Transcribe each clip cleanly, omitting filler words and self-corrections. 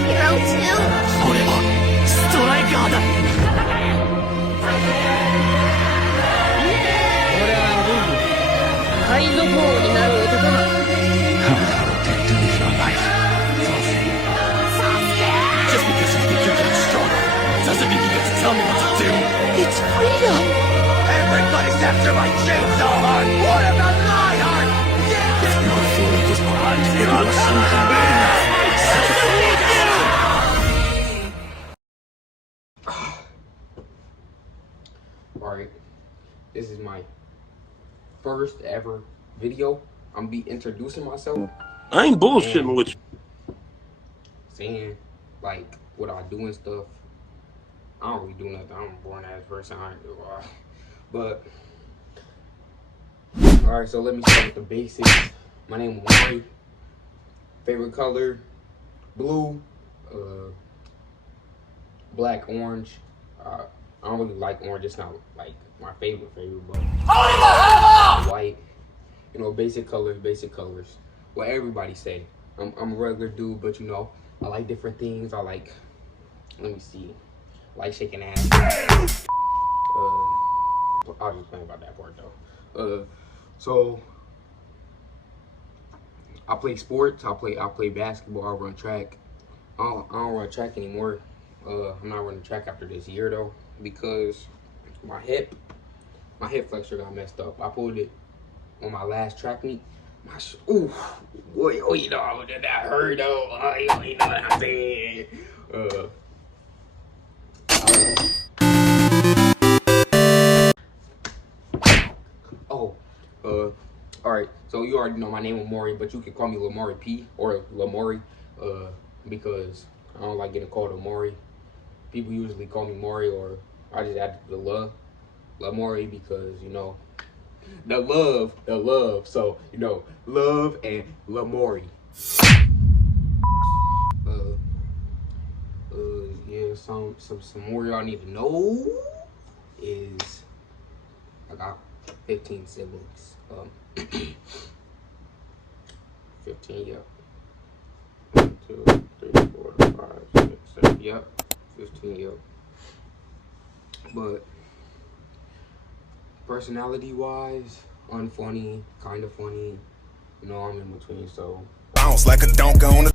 hero too? 俺はストライカーだ。俺はルイ海賊王になる男だ。 Just because you think you're getting stronger doesn't mean you get to tell me what to do. It's freedom. Everybody's after my chainsaw heart. What about my heart? Yeah. If you're feeling this grind, it looks something bad. Alright, this is my first ever video. I'm be introducing myself. I ain't bullshitting with you. Saying like what I do and stuff. I don't really do nothing. I'm a born ass person. I ain't do a lot. But alright, so let me start with the basics. My name is Maury. Favorite color, blue, black, orange. I don't really like orange. It's not like my favorite, but white. You know, basic colors. What everybody say. I'm a regular dude, but you know, I like different things. I like, let me see, I like shaking ass. I was just playing about that part though. So I play sports. I play basketball. I run track. I don't run track anymore. I'm not running track after this year though, because my hip flexor got messed up. I pulled it on my last track meet. Ooh, boy, oh, you know that hurt though. Oh, you know what I'm saying. All right. So you already know my name is Maury, but you can call me Lamaury P or Lamaury, because I don't like getting called Amaury. People usually call me Maury, or I just added the Lamaury, because you know. The love. So, you know, love and Lamaury. Yeah, some more y'all need to know is I got 15 siblings. 15, yep. 1, 2, 3, 4, 5, 6, 7, yep. 15, yep. But personality-wise, unfunny, kind of funny. You know, I'm in between, so. Bounce like a donk on it.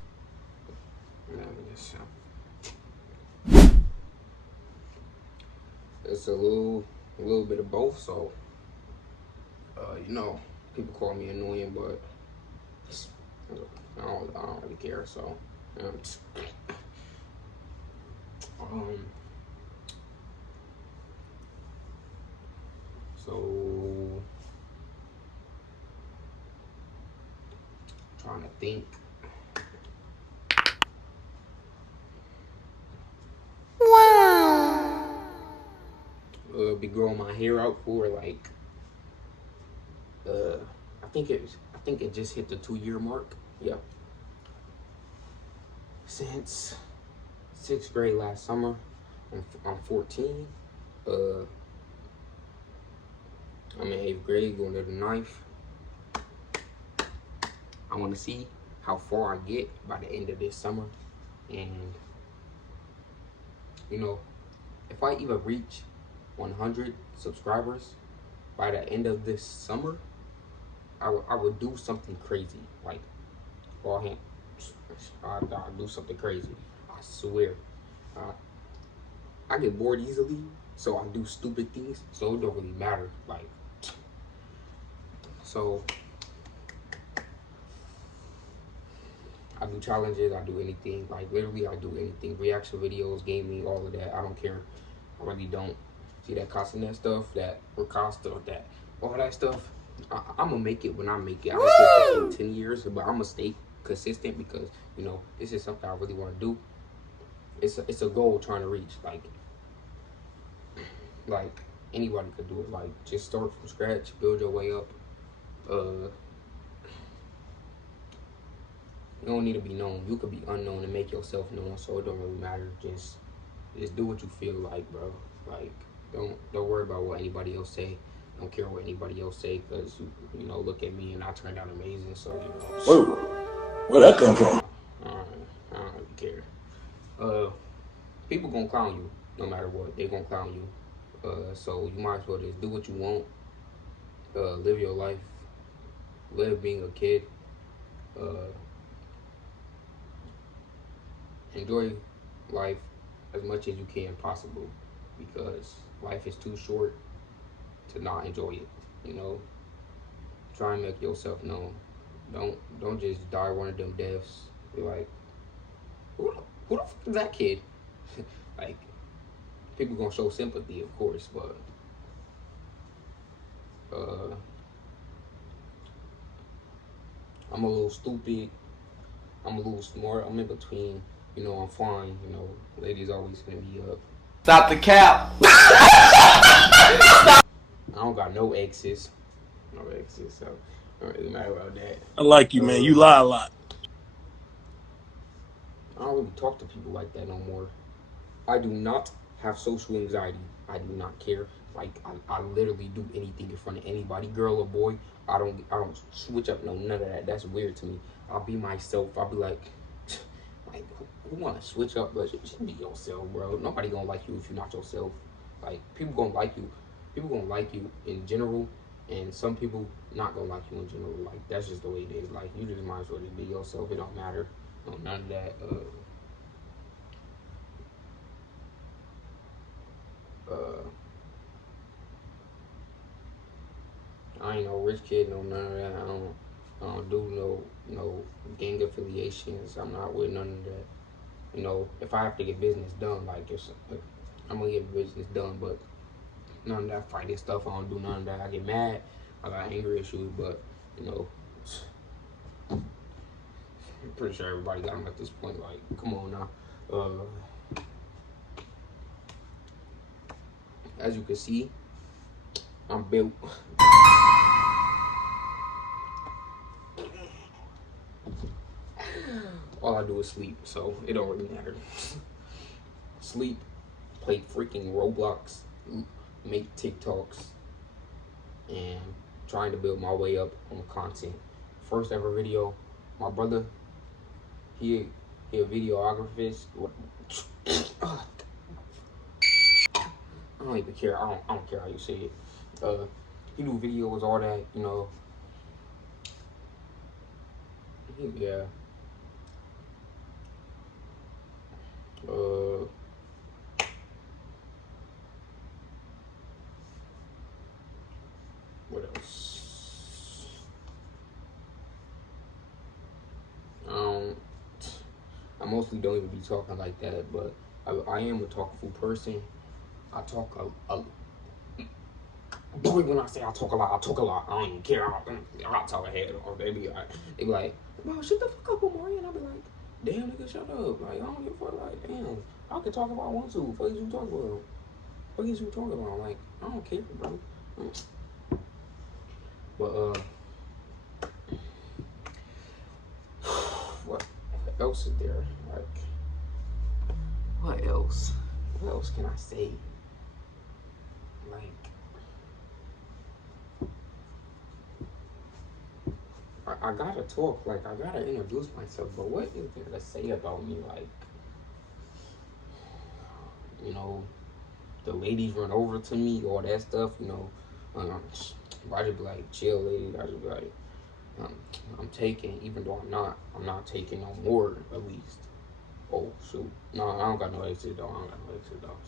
It's a little bit of both, so. You know, people call me annoying, but I don't really care, so. So, trying to think. Wow. Be growing my hair out for like, I think it just hit the 2-year mark. Yep. Since 6th grade last summer, I'm 14. I'm in 8th grade, going to the 9th. I want to see how far I get by the end of this summer. And, you know, if I even reach 100 subscribers by the end of this summer, I would do something crazy. Like, I'll do something crazy. I swear. I get bored easily, so I do stupid things, so it don't really matter. Like, so I do challenges, I do anything. Like, literally, I do anything. Reaction videos, gaming, all of that. I don't care. I really don't. See that Castanet stuff, that Ricosta, that all that stuff. I'm gonna make it when I make it. I don't care if it's 10 years, but I'm gonna stay consistent, because you know this is something I really want to do. It's a goal trying to reach. Like anybody could do it. Like, just start from scratch, build your way up. You don't need to be known. You could be unknown and make yourself known, so it don't really matter. Just do what you feel like, bro. Like, don't worry about what anybody else say. Don't care what anybody else say, because you know, look at me and I turned out amazing. So you know. Whoa, where'd that come from? I don't really care. People gonna clown you no matter what. They gonna clown you. So you might as well just do what you want. Live your life. Live being a kid. Enjoy life as much as you can possible, because life is too short to not enjoy it. You know, try and make yourself known. Don't just die one of them deaths. Be like, who the fuck is that kid? Like, people gonna show sympathy, of course, but I'm a little stupid. I'm a little smart. I'm in between. You know, I'm fine. You know, ladies always gonna be up. Stop the cap. I don't got no exes. No exes, so I don't really matter about that. I like you, man. You lie a lot. I don't really talk to people like that no more. I do not have social anxiety. I do not care. Like, I literally do anything in front of anybody, girl or boy. I don't switch up, no, none of that. That's weird to me. I'll be myself. I'll be like who wanna switch up? But just be yourself, bro. Nobody gonna like you if you're not yourself. Like, people gonna like you. People gonna like you in general, and some people not gonna like you in general. Like, that's just the way it is. Like, you just might as well just be yourself. It don't matter. No, none of that. I ain't no rich kid, no none of that. I don't do no gang affiliations. I'm not with none of that. You know, if I have to get business done, I'm gonna get business done. But none of that fighting stuff. I don't do none of that. I get mad. I got anger issues, but you know, I'm pretty sure everybody got them at this point. Like, come on now. As you can see, I'm built. All I do is sleep, so it don't really matter. Sleep, play freaking Roblox, make TikToks, and trying to build my way up on content. First ever video, my brother, he a videographer. I don't even care. I don't care how you say it. He do videos, all that, you know. Yeah. What else? I mostly don't even be talking like that, but I am a talkful person. I talk boy, when I say I talk a lot, I talk a lot. I don't even care. I'll talk ahead. Or they be like, bro, shut the fuck up, Omari. And I'll be like, damn, nigga, shut up. Like, I don't give a fuck. Like, damn, I can talk if I want to. What is you talking about? What is you talking about? Like, I don't care, bro. But, what else is there? Like, what else? What else can I say? Like, I gotta talk, like, I gotta introduce myself, but what is there to say about me? Like, you know, the ladies run over to me, all that stuff, you know. I just be like, chill, lady. I just be like, I'm taking, even though I'm not taking no more, at least. Oh, shoot. No, I don't got no exit, though.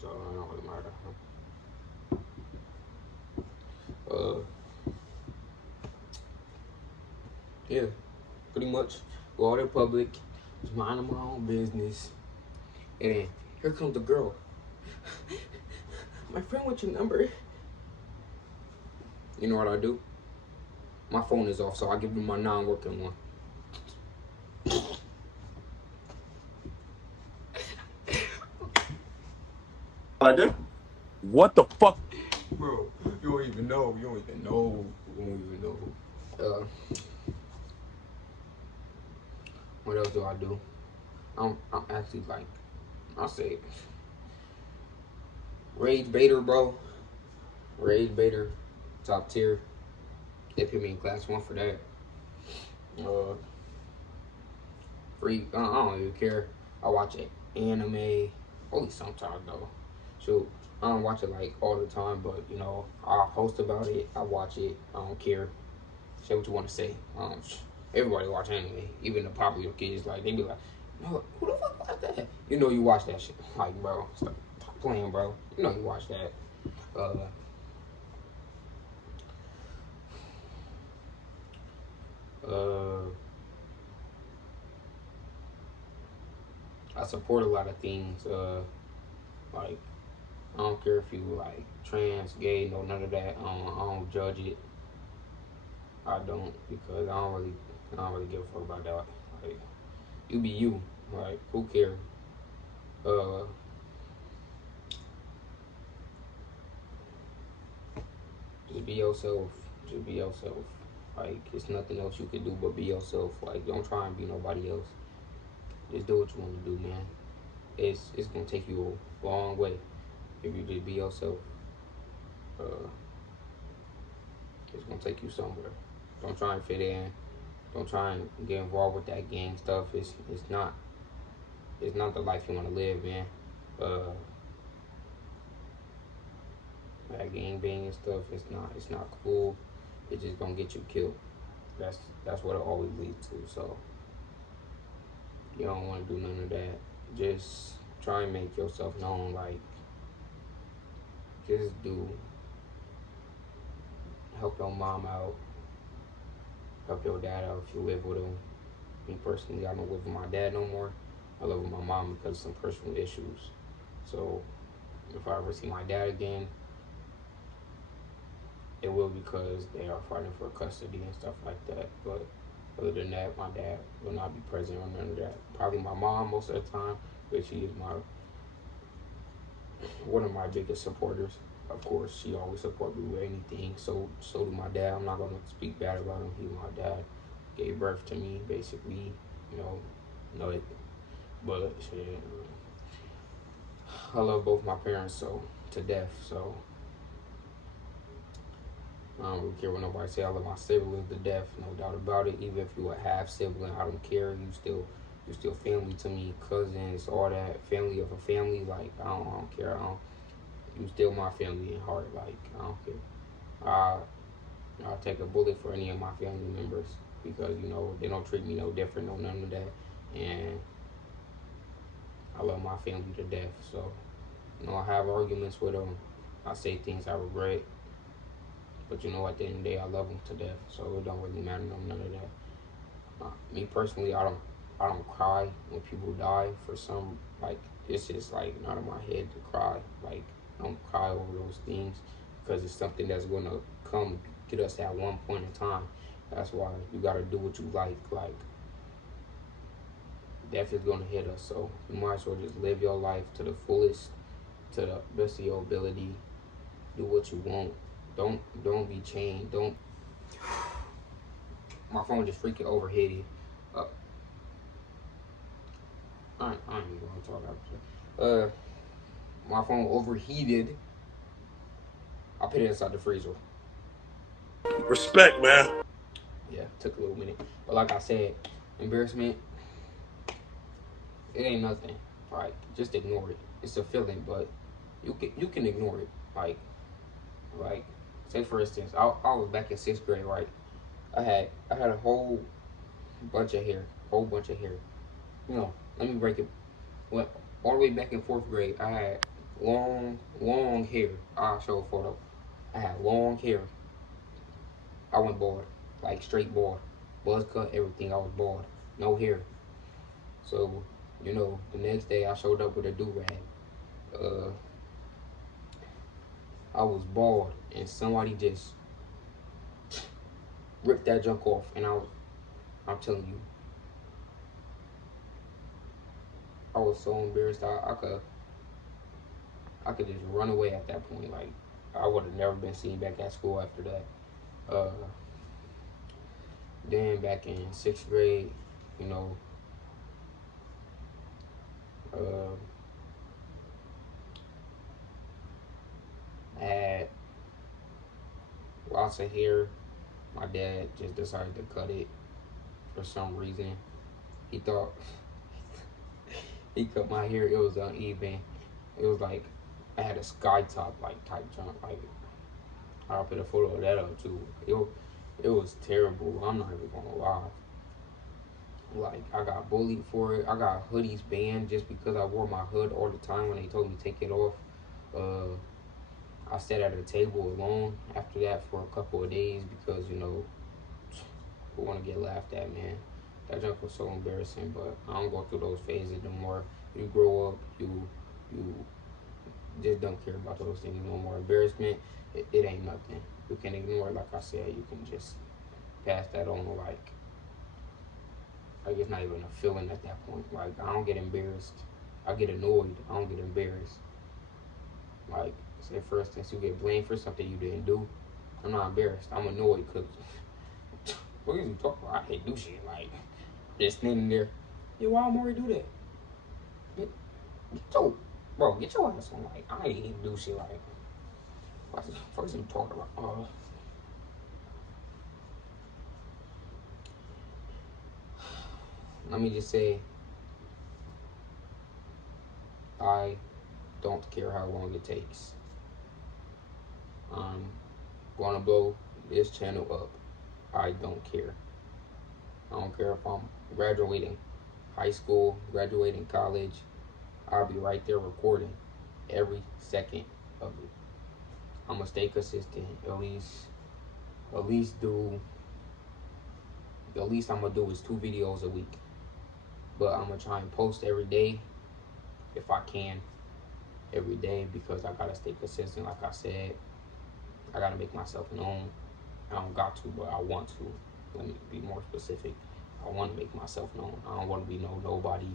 So it don't really matter. Yeah, pretty much go out in public, just minding my own business, and then here comes the girl. My friend, what's your number? You know what I do? My phone is off, so I give them my non-working one. I do. What the fuck? Bro, you don't even know. What else do I do? I'm actually like, I'll say Rage Baiter, bro. Rage Baiter, top tier. They put me in class 1 for that. Free, I don't even care. I watch anime. Only sometimes though. Shoot, I don't watch it like all the time, but you know, I post about it. I watch it. I don't care. Say what you want to say. Everybody watch anime, even the popular kids. Like they be like, "No, who the fuck watch that?" You know, you watch that shit. Like, bro, stop playing, bro. You know, you watch that. Uh, uh, I support a lot of things. Like I don't care if you like trans, gay, no none of that. I don't judge it. I don't because I don't really give a fuck about that. Like you be you. Like who cares? Uh, just be yourself. Just be yourself. Like it's nothing else you can do but be yourself. Like don't try and be nobody else. Just do what you want to do, man. It's gonna take you a long way if you just be yourself. Uh, it's gonna take you somewhere. Don't try and fit in. Don't try and get involved with that gang stuff. It's not the life you want to live, man. Uh, that gang banging stuff. It's not cool. It's just gonna get you killed. That's what it always leads to. So you don't want to do none of that. Just try and make yourself known. Like just do. Help your mom out. Help your dad out if you live with him. Me personally, I don't live with my dad no more. I live with my mom because of some personal issues. So if I ever see my dad again, it will because they are fighting for custody and stuff like that. But other than that, my dad will not be present or none of that. Probably my mom most of the time, but she is one of my biggest supporters. Of course, she always supports me with anything. So do my dad. I'm not gonna speak bad about him. He's my dad. Gave birth to me, basically. It. But shit, I love both my parents so to death. So I don't really care what nobody say. I love my siblings to death, no doubt about it. Even if you a half sibling, I don't care. You still family to me, cousins, all that. Family of a family, like I don't care. You still my family in heart, like I don't care. I'll take a bullet for any of my family members because they don't treat me no different, no none of that, and I love my family to death. So I have arguments with them. I say things I regret. But at the end of the day, I love them to death, so it don't really matter none of that. Me personally, I don't cry when people die. For some, like it's just like not in my head to cry. Like I don't cry over those things because it's something that's gonna come get us at one point in time. That's why you gotta do what you like. Like death is gonna hit us, so you might as well just live your life to the fullest, to the best of your ability. Do what you want. Don't be chained. Don't. My phone just freaking overheated. I ain't even gonna talk about it. My phone overheated. I put it inside the freezer. Respect, man. Yeah, took a little minute, but like I said, embarrassment. It ain't nothing. Like just ignore it. It's a feeling, but you can ignore it. Like say for instance, I was back in 6th grade, right? I had a whole bunch of hair. Let me break it. Well, all the way back in 4th grade, I had long hair. I'll show a photo. I had long hair. I went bald, like straight bald, buzz cut, everything. I was bald, no hair. So the next day I showed up with a do rag. I was bald, and somebody just ripped that junk off, and I'm telling you, I was so embarrassed. I could just run away at that point. Like I would have never been seen back at school after that. Then back in 6th grade, I had lots of hair. My dad just decided to cut it for some reason. He thought He cut my hair. It was uneven. It was like I had a sky top like type jump. Like I'll put a photo of that up too. It was terrible. I'm not even gonna lie. Like I got bullied for it. I got hoodies banned just because I wore my hood all the time when they told me to take it off. I sat at a table alone after that for a couple of days because who want to get laughed at, man? That junk was so embarrassing. But I don't go through those phases no more. You grow up, you just don't care about those things no more. Embarrassment, it ain't nothing. You can ignore it, like I said. You can just pass that on, like it's not even a feeling at that point. Like I don't get embarrassed. I get annoyed. I don't get embarrassed. Like say for instance, you get blamed for something you didn't do. I'm not embarrassed. I'm annoyed because what are you talking about? I can't do shit. Like just standing there. Yeah, why Maury do that? Get your ass on. Like I ain't even do shit. Like what's the first thing you talking about? Let me just say, I don't care how long it takes. I'm gonna blow this channel up. I don't care. I don't care if I'm graduating high school, graduating college. I'll be right there recording every second of it. I'm gonna stay consistent. At least I'm gonna do is 2 videos a week. But I'm gonna try and post every day if I can, every day, because I gotta stay consistent. Like I said, I gotta make myself known. I don't got to, but I want to. Let me be more specific. I want to make myself known. I don't want to be nobody.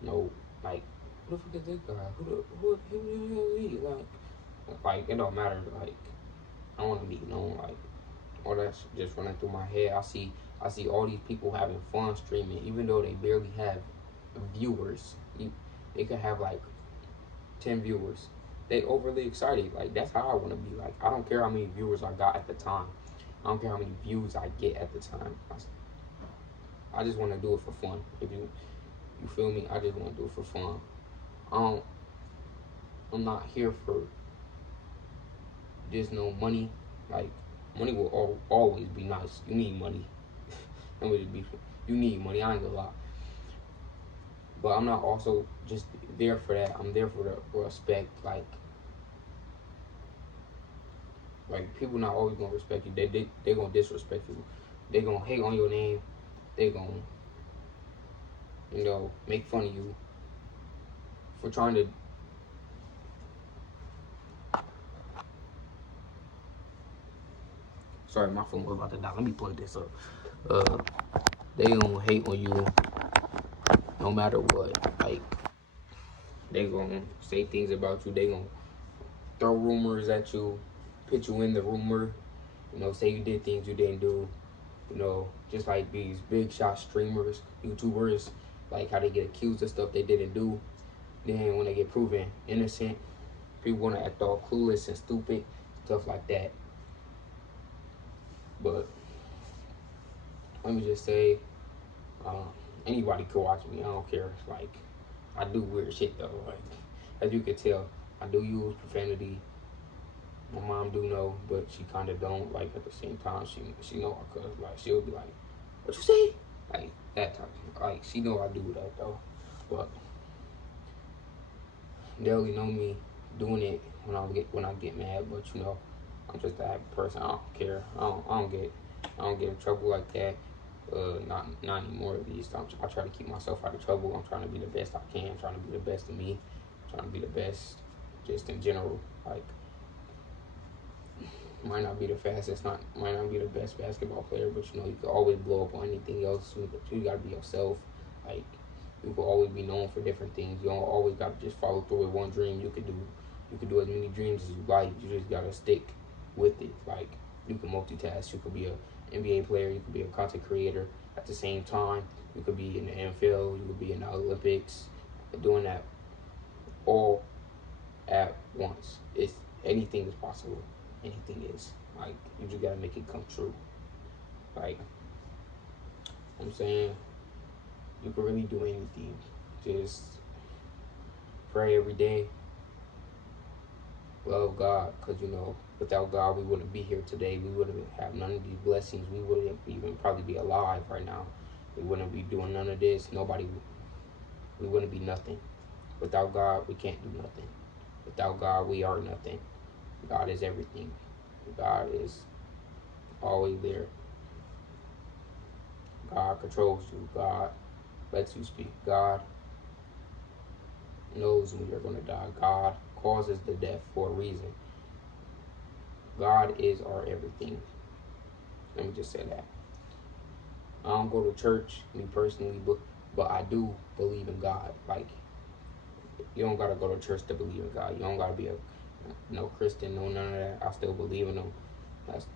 No, like, who the fuck is this guy? Who the hell is he? Like it don't matter. Like, I want to be known. Like, all that's just running through my head. I see all these people having fun streaming, even though they barely have viewers. They could have like 10 viewers. They overly excited. Like that's how I want to be. Like I don't care how many viewers I got at the time. I don't care how many views I get at the time. I just want to do it for fun. If you feel me, I just want to do it for fun. I'm not here for just no money. Like money will always be nice. You need money. You need money. I ain't gonna lie. But I'm not also just there for that. I'm there for the respect. Like people not always gonna respect you. They gonna disrespect you. They gonna hate on your name. They gonna make fun of you for trying to. Sorry, my phone was about to die. Let me plug this up. They gonna hate on you no matter what. Like they gonna say things about you. They gonna throw rumors at you, put you in the rumor. Say you did things you didn't do. Just like these big shot streamers, YouTubers, like how they get accused of stuff they didn't do. Then when they get proven innocent, people want to act all clueless and stupid, stuff like that. But let me just say, anybody could watch me. I don't care. Like I do weird shit though. Like as you can tell, I do use profanity. My mom do know, but she kind of don't. Like at the same time, she know I could. Like she'll be like, "What you say?" Like that type. Like she know I do that though. But they only know me doing it when I get mad. But I'm just that person. I don't care. I don't get in trouble like that. Not anymore at least. I try to keep myself out of trouble. I'm trying to be the best I can. I'm trying to be the best of me. I'm trying to be the best just in general. Like might not be the fastest, might not be the best basketball player, but you can always blow up on anything else. You gotta be yourself. Like you can always be known for different things. You don't always gotta just follow through with one dream. You could do as many dreams as you like. You just gotta stick with it. Like you can multitask. You could be an NBA player. You could be a content creator at the same time. You could be in the NFL. You could be in the Olympics. Doing that all at once. Anything is possible. Anything is. Like you just gotta make it come true. Like I'm saying, you can really do anything. Just Pray every day. Love God, because you know, without God, we wouldn't be here today. We wouldn't have none of these blessings. We wouldn't even probably be alive right now. We wouldn't be doing none of this. We wouldn't be nothing. Without God, we can't do nothing. Without God, we are nothing. God is everything. God is always there. God controls you. God lets you speak. God knows when you're going to die. God causes the death for a reason. God is our everything. Let me just say that. I don't go to church, me personally, but I do believe in God. Like, you don't gotta go to church to believe in God. You don't gotta be no Christian, no none of that. I still believe in Him.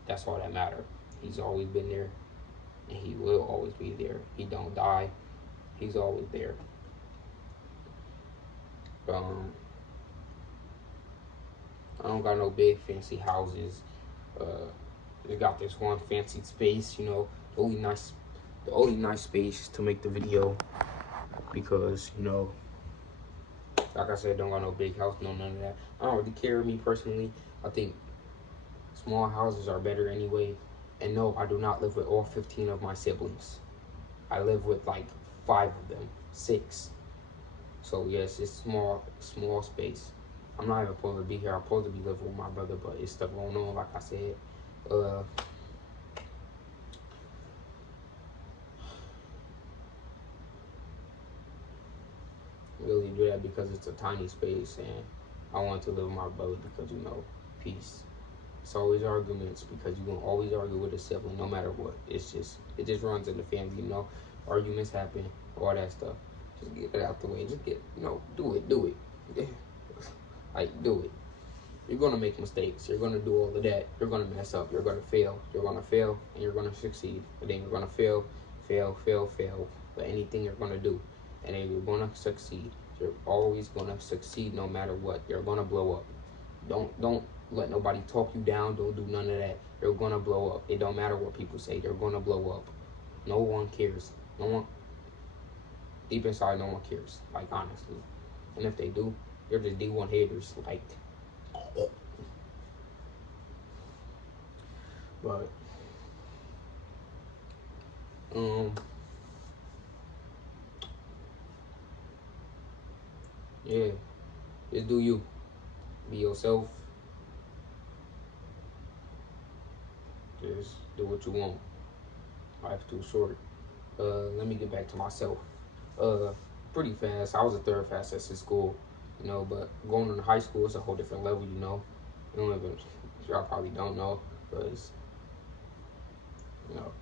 That's all that matters. He's always been there, and He will always be there. He don't die. He's always there. I don't got no big fancy houses. We got this one fancy space, you know, the only nice space to make the video, because you know, like I said, don't got no big house, no none of that. I don't really care. Me personally, I think small houses are better anyway. And no, I do not live with all 15 of my siblings. I live with like 5 of them, 6. So yes, it's small space. I'm not even supposed to be here. I'm supposed to be living with my brother, but it's stuff going on, like I said. Really do that because it's a tiny space, and I want to live with my brother because, you know, peace. It's always arguments because you're gonna always argue with a sibling no matter what. It just runs in the family, you know. Arguments happen, all that stuff. Just get it out the way. Just get, you know, do it. Like, do it. You're gonna make mistakes. You're gonna do all of that. You're gonna mess up. You're gonna fail. You're gonna fail, and you're gonna succeed. And then you're gonna fail. But anything you're gonna do, and then you're gonna succeed. You're always gonna succeed no matter what. You're gonna blow up. Don't let nobody talk you down. Don't do none of that. You're gonna blow up. It don't matter what people say. You're gonna blow up. No one cares. No one. Deep inside, no one cares. Like, honestly. And if they do, they're just D1 haters. Like. But yeah, just do you. Be yourself. Just do what you want. Life's too short. Let me get back to myself. Pretty fast. I was the 3rd fastest in school, you know, but going into high school is a whole different level, you know. Y'all probably don't know, because, you know,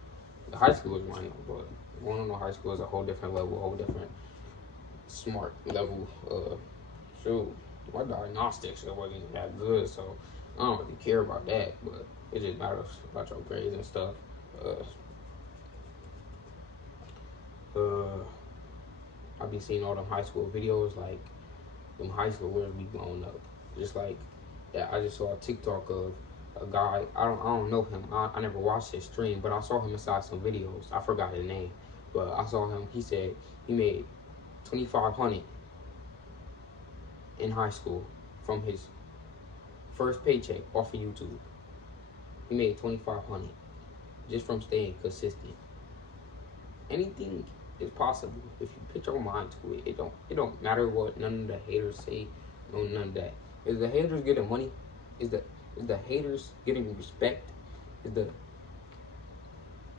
the high school is one, but going into high school is a whole different level, a whole different smart level. Shoot, my diagnostics wasn't that good, so I don't really care about that, but it just matters about your grades and stuff. I be seeing all them high school videos, like them high schoolers be blowing up. Just like that, I just saw a TikTok of a guy. I don't know him. I never watched his stream, but I saw him inside some videos. I forgot his name, but I saw him. He said he made $2,500 in high school from his first paycheck off of YouTube. He made $2,500 just from staying consistent. Anything is possible if you put your mind to it. It don't matter what none of the haters say. No, none of that. Is the haters getting money? Is the haters getting respect? Is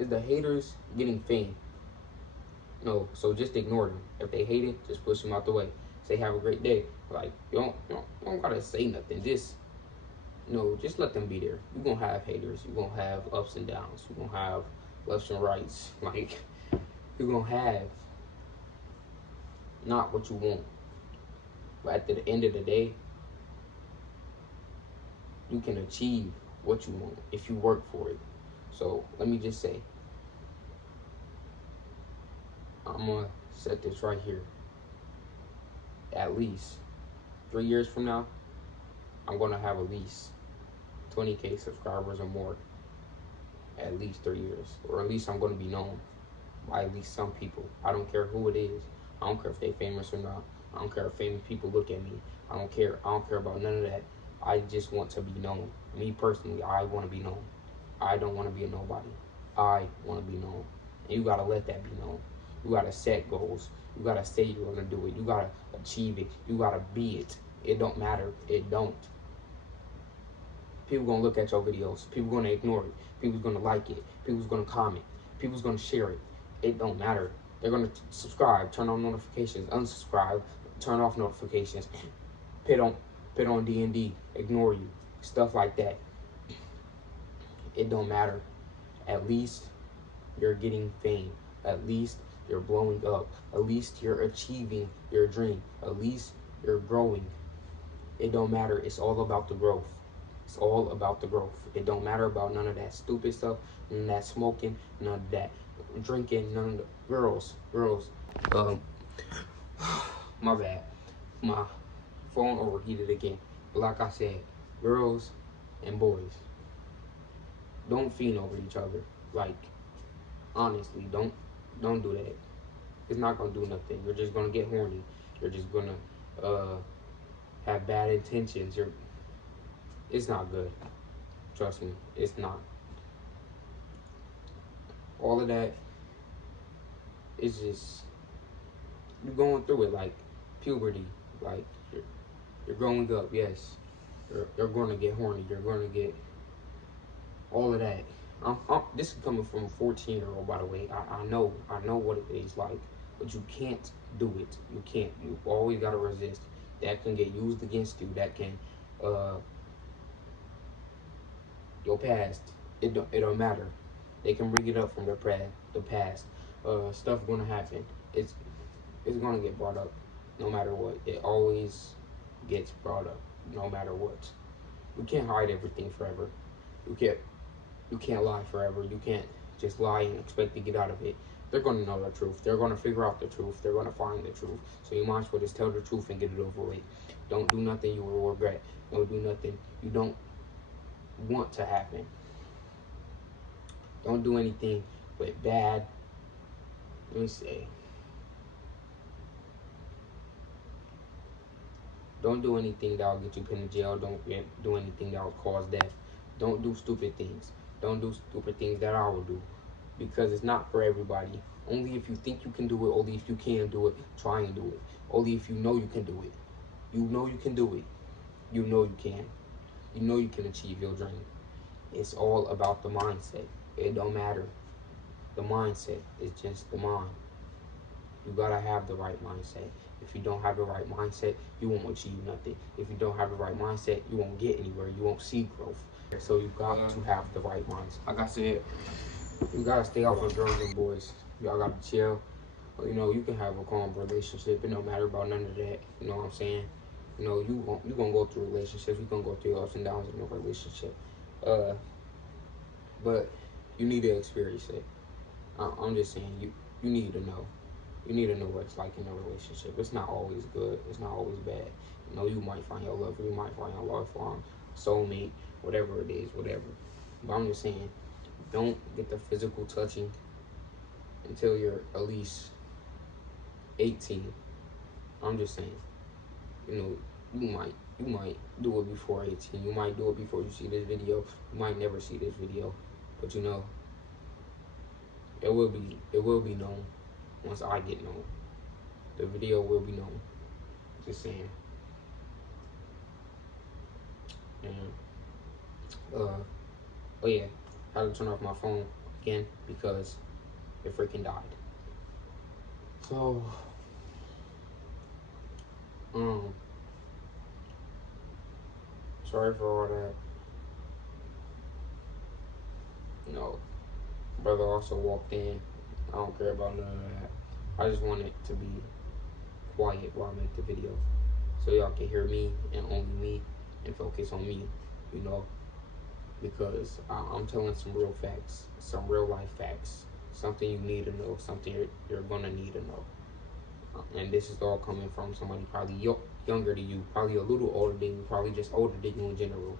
the haters getting fame? No. So just ignore them. If they hate it, just push them out the way. Say have a great day. Like, you don't gotta say nothing. Just let them be there. You're gonna have haters. You're gonna have ups and downs. You're gonna have lefts and rights. Like, you're gonna have not what you want. But at the end of the day, you can achieve what you want if you work for it. So let me just say, I'm gonna set this right here. At least 3 years from now, I'm gonna have at least 20K subscribers or more. At least 3 years, or at least I'm gonna be known by at least some people. I don't care who it is. I don't care if they famous or not. I don't care if famous people look at me. I don't care. I don't care about none of that. I just want to be known. Me personally, I want to be known. I don't want to be a nobody. I want to be known. And you got to let that be known. You got to set goals. You got to say you're going to do it. You got to achieve it. You got to be it. It don't matter. It don't. People going to look at your videos. People going to ignore it. People's going to like it. People's going to comment. People's going to share it. It don't matter. They're going to subscribe, turn on notifications, unsubscribe, turn off notifications, put on D&D, ignore you, stuff like that. It don't matter. At least you're getting fame. At least you're blowing up. At least you're achieving your dream. At least you're growing. It don't matter. It's all about the growth. It's all about the growth. It don't matter about none of that stupid stuff, none of that smoking, none of that drinking, none of the girls. My bad. My phone overheated again. But like I said, girls and boys, don't fiend over each other. Like, honestly, don't do that. It's not gonna do nothing. You're just gonna get horny. You're just gonna have bad intentions. It's not good. Trust me, it's not. All of that is just, you're going through it, like puberty. Like, you're growing up, yes. You're going to get horny. You're going to get all of that. This is coming from a 14-year-old, by the way. I know what it is like, but you can't do it. You can't. You always got to resist. That can get used against you. That can, your past, it don't matter. They can bring it up from the past. Stuff gonna happen. It's gonna get brought up, no matter what. It always gets brought up, no matter what. We can't hide everything forever. You can't lie forever. You can't just lie and expect to get out of it. They're gonna know the truth. They're gonna figure out the truth. They're gonna find the truth. So you might as well just tell the truth and get it over with. Don't do nothing you will regret. Don't do nothing you don't want to happen. Don't do anything but bad. Let me say. Don't do anything that will get you put in jail. Don't do anything that will cause death. Don't do stupid things. Don't do stupid things that I will do. Because it's not for everybody. Only if you think you can do it. Only if you can do it. Try and do it. Only if you know you can do it. You know you can do it. You know you can. You know you can achieve your dream. It's all about the mindset. It don't matter. The mindset is just the mind. You gotta have the right mindset. If you don't have the right mindset, you won't achieve nothing. If you don't have the right mindset, you won't get anywhere. You won't see growth. So you got to have the right mindset. Like I said, you gotta stay off of girls and boys. Y'all gotta chill. You know, you can have a calm relationship. It don't matter about none of that. You know what I'm saying? You know, you gonna go through relationships. You gonna go through ups and downs in a relationship. But you need to experience it. I'm just saying, you need to know. You need to know what it's like in a relationship. It's not always good. It's not always bad. You know, you might find your lover. You might find your lifelong soulmate, whatever it is, whatever. But I'm just saying, don't get the physical touching until you're at least 18. I'm just saying, you know, you might do it before 18. You might do it before you see this video. You might never see this video. But you know, it will be known once I get known. The video will be known. Just saying. And oh yeah, I had to turn off my phone again because it freaking died. So sorry for all that. You know, brother also walked in. I don't care about none of that. I just want it to be quiet while I make the video, so y'all can hear me and only me and focus on me, you know, because I'm telling some real facts, some real life facts, something you need to know, something you're gonna need to know. And this is all coming from somebody probably younger than you, probably a little older than you, probably just older than you in general.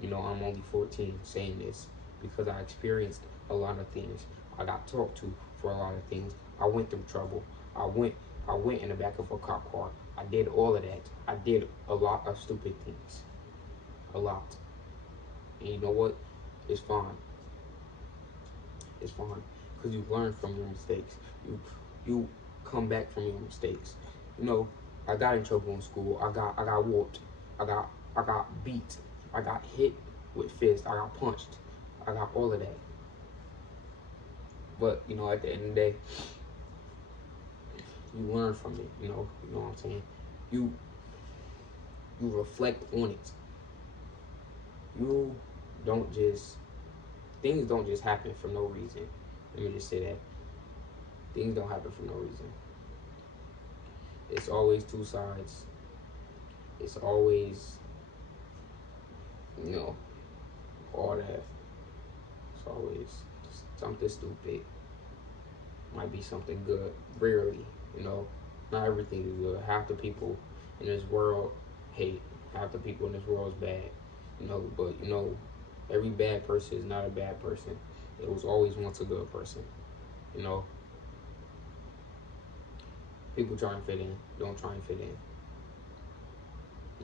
You know, I'm only 14 saying this because I experienced a lot of things. I got talked to for a lot of things. I went through trouble. I went in the back of a cop car. I did all of that. I did a lot of stupid things. A lot. And you know what? It's fine. It's fine. Because you learn from your mistakes. You come back from your mistakes. You know, I got in trouble in school. I got whooped. I got beat. I got hit with fists. I got punched. I got all of that. But, you know, at the end of the day, you learn from it, you know what I'm saying? You reflect on it. You don't just, things don't just happen for no reason. Let me just say that. Things don't happen for no reason. It's always two sides. It's always, you know, all that. It's always something stupid. Might be something good. Rarely, you know. Not everything is good. Half the people in this world hate. Half the people in this world is bad. You know, but you know, every bad person is not a bad person. It was always once a good person. You know. People try and fit in. Don't try and fit in.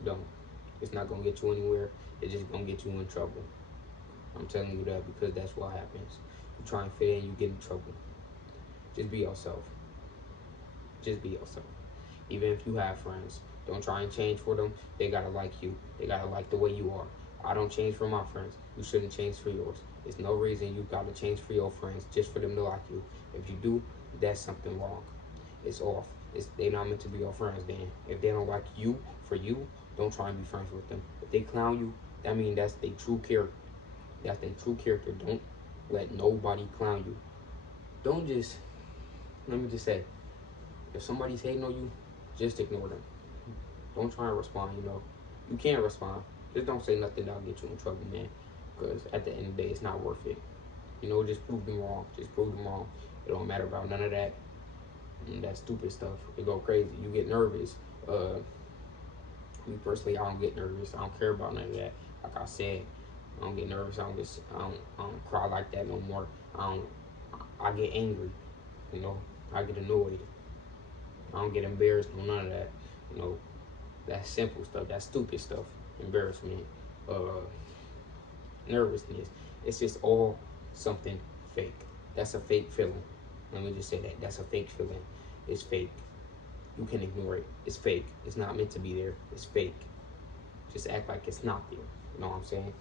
Don't. It's not gonna get you anywhere. It's just gonna get you in trouble. I'm telling you that because that's what happens. You try and fit in, you get in trouble. Just be yourself. Just be yourself. Even if you have friends, don't try and change for them. They gotta like you. They gotta like the way you are. I don't change for my friends. You shouldn't change for yours. There's no reason you gotta change for your friends just for them to like you. If you do, that's something wrong. It's off. They're not meant to be your friends then. If they don't like you for you, don't try and be friends with them. If they clown you, that means that's their true character. That's their true character. Don't let nobody clown you. Don't just, let me just say, if somebody's hating on you, just ignore them. Don't try and respond, you know. You can't respond. Just don't say nothing that'll get you in trouble, man. Because at the end of the day, it's not worth it. You know, just prove them wrong. Just prove them wrong. It don't matter about none of that. And that stupid stuff. It go crazy. You get nervous. Me personally, I don't get nervous. I don't care about none of that. Like I said, I don't get nervous. I don't cry like that no more. I get angry. You know, I get annoyed. I don't get embarrassed. No, none of that. You know, that simple stuff. That stupid stuff. Embarrassment. Nervousness. It's just all something fake. That's a fake feeling. Let me just say that. That's a fake feeling. It's fake. You can ignore it. It's fake. It's not meant to be there. It's fake. Just act like it's not there. You know what I'm saying?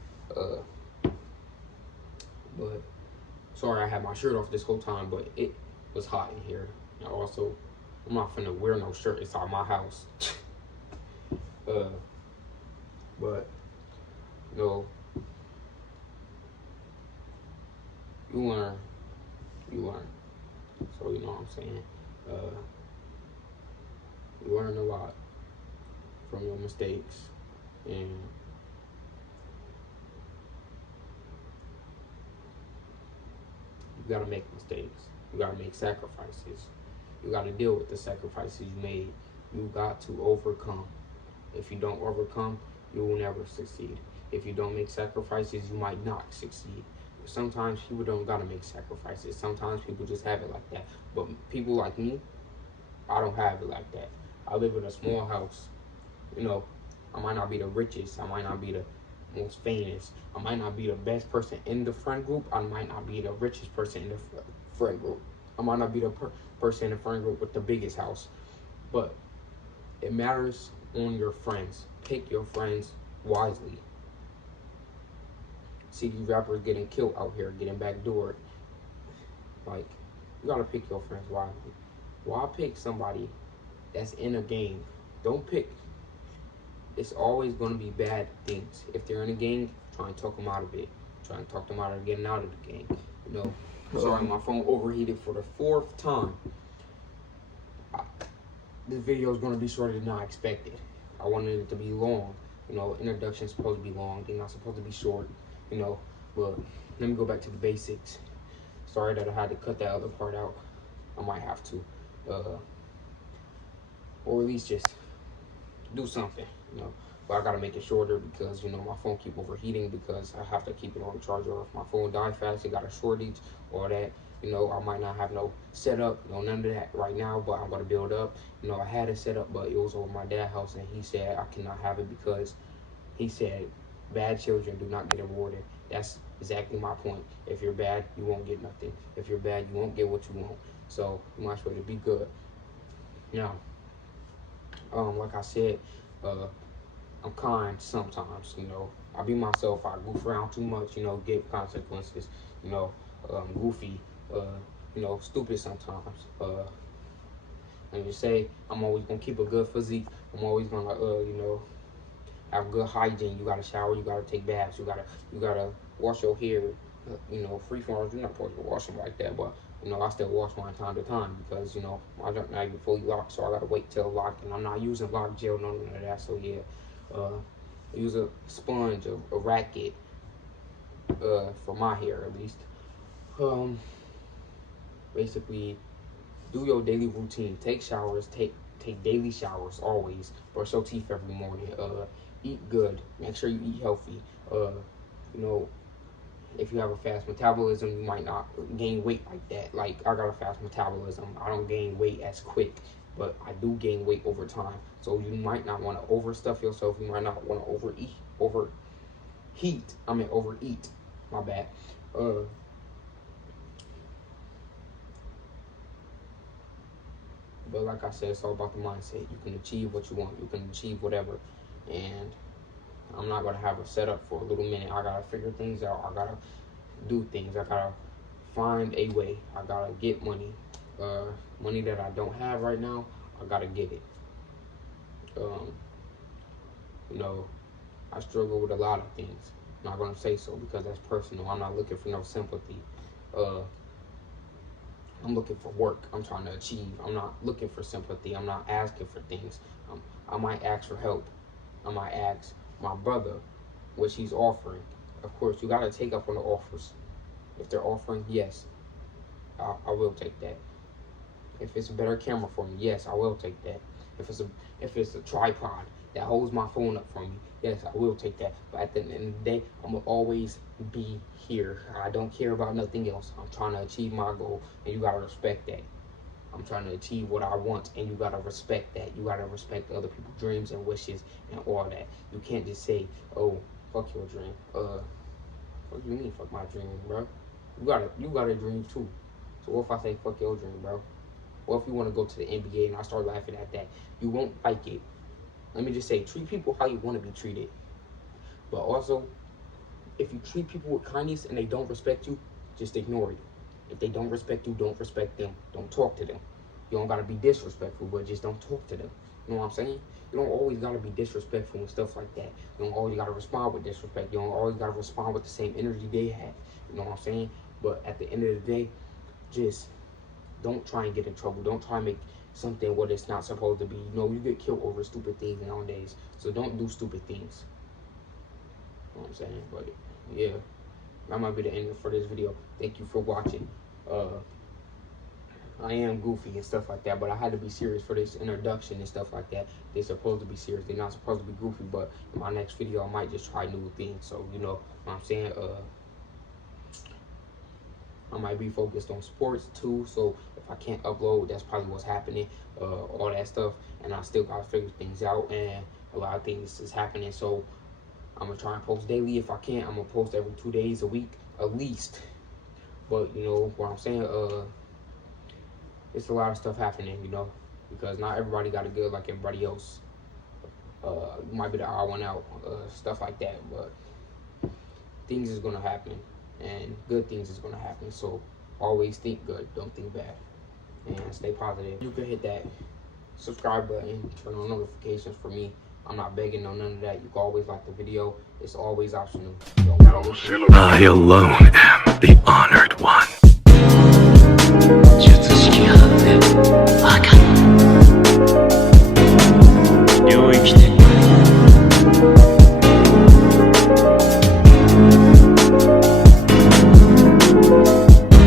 But sorry I had my shirt off this whole time, but it was hot in here. And also, I'm not finna wear no shirt inside my house. But you know, you learn. So you know what I'm saying? You learn a lot from your mistakes, and you gotta make mistakes. You gotta make sacrifices. You gotta deal with the sacrifices you made. You got to overcome. If you don't overcome, you will never succeed. If you don't make sacrifices, you might not succeed. Sometimes people don't gotta make sacrifices. Sometimes people just have it like that. But people like me, I don't have it like that. I live in a small house. You know, I might not be the richest. I might not be the most famous. I might not be the best person in the friend group. I might not be the richest person in the friend group. I might not be the person in the friend group with the biggest house. But it matters on your friends. Pick your friends wisely. See these rappers getting killed out here, getting backdoored. Like, you gotta pick your friends wisely. Why pick somebody that's in a gang? Don't pick. It's always gonna be bad things. If they're in a gang, try and talk them out of it. Try and talk them out of getting out of the gang. You know, sorry, my phone overheated for the 4th time. This video is gonna be shorter than I expected. I wanted it to be long. You know, introduction's supposed to be long. They're not supposed to be short. You know, but let me go back to the basics. Sorry that I had to cut that other part out. I might have to, or at least just do something. You know, but I gotta make it shorter because, you know, my phone keep overheating because I have to keep it on the charger. If my phone die fast, it got a shortage or that, you know, I might not have no setup, no none of that right now, but I'm gonna build up. You know, I had a setup, but it was over my dad's house, and he said I cannot have it because he said bad children do not get rewarded. That's exactly my point. If you're bad, you won't get nothing. If you're bad, you won't get what you want. So you might as well be good. Now, like I said, I'm kind sometimes, you know. I be myself, I goof around too much, you know, get consequences, you know, goofy, you know, stupid sometimes. And you say, I'm always gonna keep a good physique, I'm always gonna, you know, have good hygiene. You gotta shower, you gotta take baths, you gotta wash your hair, you know, freeform. You're not supposed to wash them like that, but you know, I still wash mine time to time because, you know, my junk not even fully locked, so I gotta wait till locked, and I'm not using lock gel, none of that. So yeah, use a sponge, a racket, for my hair at least. Basically, do your daily routine. Take showers. Take daily showers always. Brush your teeth every morning. Eat good. Make sure you eat healthy. You know, if you have a fast metabolism, you might not gain weight like that. Like, I got a fast metabolism. I don't gain weight as quick, but I do gain weight over time. So you might not want to overstuff yourself. You might not want to overeat. My bad. But like I said, it's all about the mindset. You can achieve what you want. You can achieve whatever. And I'm not going to have a setup for a little minute. I got to figure things out. I got to do things. I got to find a way. I got to get money. Money that I don't have right now, I got to get it. You know, I struggle with a lot of things. I'm not going to say so because that's personal. I'm not looking for no sympathy. I'm looking for work. I'm trying to achieve. I'm not looking for sympathy. I'm not asking for things. I might ask for help. I might ask my brother what she's offering. Of course, you got to take up on the offers. If they're offering, yes, I will take that. If it's a better camera for me, yes, I will take that. If it's a tripod that holds my phone up for me, yes, I will take that. But at the end of the day, I'm gonna always be here. I don't care about nothing else. I'm trying to achieve my goal, and you gotta respect that. I'm trying to achieve what I want, and you gotta respect that. You gotta respect other people's dreams and wishes and all that. You can't just say, "Oh, fuck your dream." What do you mean, fuck my dream, bro? You got a dream too. So what if I say, fuck your dream, bro? What if you want to go to the NBA and I start laughing at that? You won't like it. Let me just say, treat people how you want to be treated. But also, if you treat people with kindness and they don't respect you, just ignore it. If they don't respect you, don't respect them. Don't talk to them. You don't got to be disrespectful, but just don't talk to them. You know what I'm saying? You don't always got to be disrespectful and stuff like that. You don't always got to respond with disrespect. You don't always got to respond with the same energy they have. You know what I'm saying? But at the end of the day, just don't try and get in trouble. Don't try and make something what it's not supposed to be. You know, you get killed over stupid things nowadays. So don't do stupid things. You know what I'm saying? But yeah, that might be the end for this video. Thank you for watching. I am goofy and stuff like that, but I had to be serious for this introduction and stuff like that. They're supposed to be serious. They're not supposed to be goofy, but in my next video, I might just try new things. So, you know what I'm saying? I might be focused on sports too, so if I can't upload, that's probably what's happening, all that stuff, and I still gotta figure things out, and a lot of things is happening, so I'm gonna try and post daily. If I can't, I'm gonna post every 2 days a week, at least. But, you know, what I'm saying, it's a lot of stuff happening, you know, because not everybody got it good like everybody else. You might be the odd one out, stuff like that, but things is gonna happen. And good things is going to happen. So always think good, don't think bad, and stay positive. You can hit that subscribe button, turn on notifications for me. I'm not begging on none of that. You can always like the video. It's always optional. I alone am the honored one.